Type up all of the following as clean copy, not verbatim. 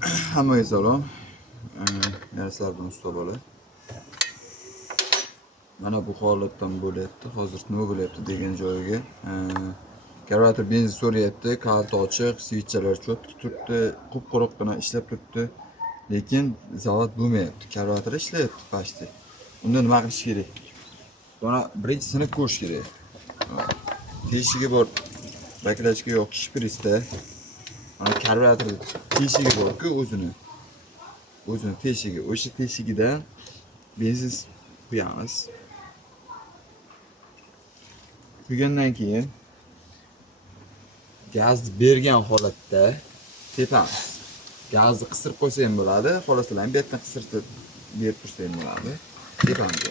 Hammaga salom. Narsalar bilan usta bola. Mana bu holatdan bo'lyapti. Hozir nima bo'lyapti degan joyiga. Karburator benzin so'rayapti, kalti ochiq, svitchalar cho'tki turibdi, qup-quruqqina ishlab turibdi. Lekin zavod bo'lmayapti. Karburator ishlayapti pashti. Unda nima qilish kerak? Buni birinchisini ko'rish kerak. Teshigi bor. Baklashga yo'q, shpritsda. Mana karburator teshigi bor-ku o'zini teshigi. O'sha teshigidan benzin quyamiz. Quygandan keyin gazni bergan holatda tepamiz. Gazni qistirib qo'ysa ham bo'ladi, xohlasalar ham bu yerdan qistirib berib tursa ham bo'ladi. Tepamiz.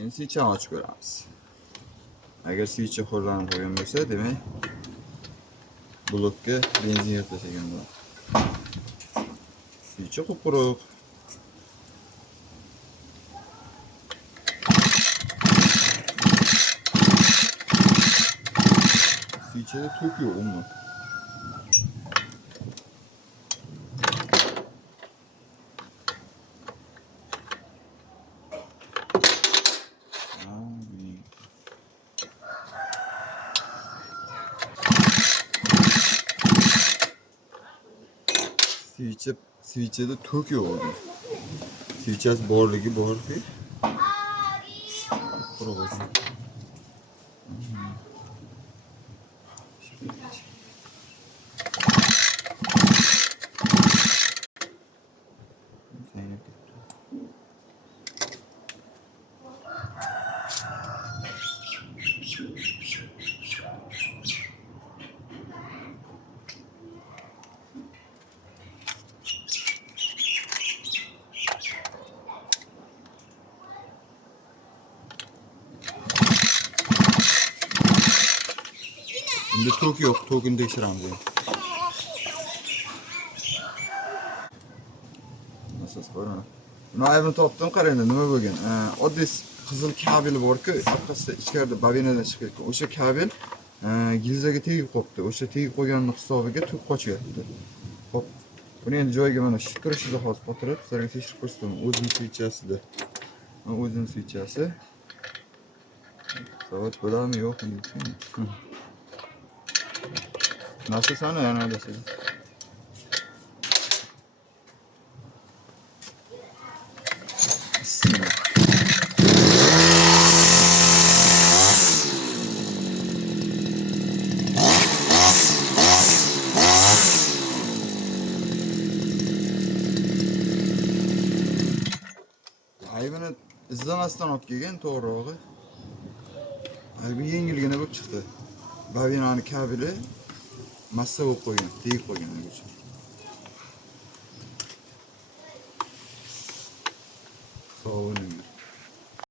Endi switchni ochib ko'ramiz. Agar switchni xo'rlanib qolgan bo'lsa, demak blokka benzin yurib tashlagan bo'ladi. Switchni quruq. Switchda tok yo'q umuman. Switchda tok yo'q. Switchasi borligi borki. Quruq ekan. Endi tok yo'q, tokini tekshiramiz. Nasıl bor? Buni aybini topdim, qarang nima bo'lgan. Oddiy qizil kabel bor-ku, orqasida ichkarida bobinadan chiqayotgan. O'sha kabel gilzaga tegib qolibdi. O'sha tegib qolganning hisobiga tok qochyapti. Hop. Buni endi joyiga mana shu turishida hozir qotirib, sizlarga tekshirib ko'rsataman. O'zining switchasida. Mana o'zining switchasi. Zavod bo'ladimi, yo'qmi? Nasıl sana yani öyle şey? Aybini izlamasdan olib kelgan to'g'rirog'i. Aybi yengilgina bo'lib chiqdi. Bobinani kabeli massa bo'lib qo'ygan, tegib qo'ygan uchun. Sog' bo'ling.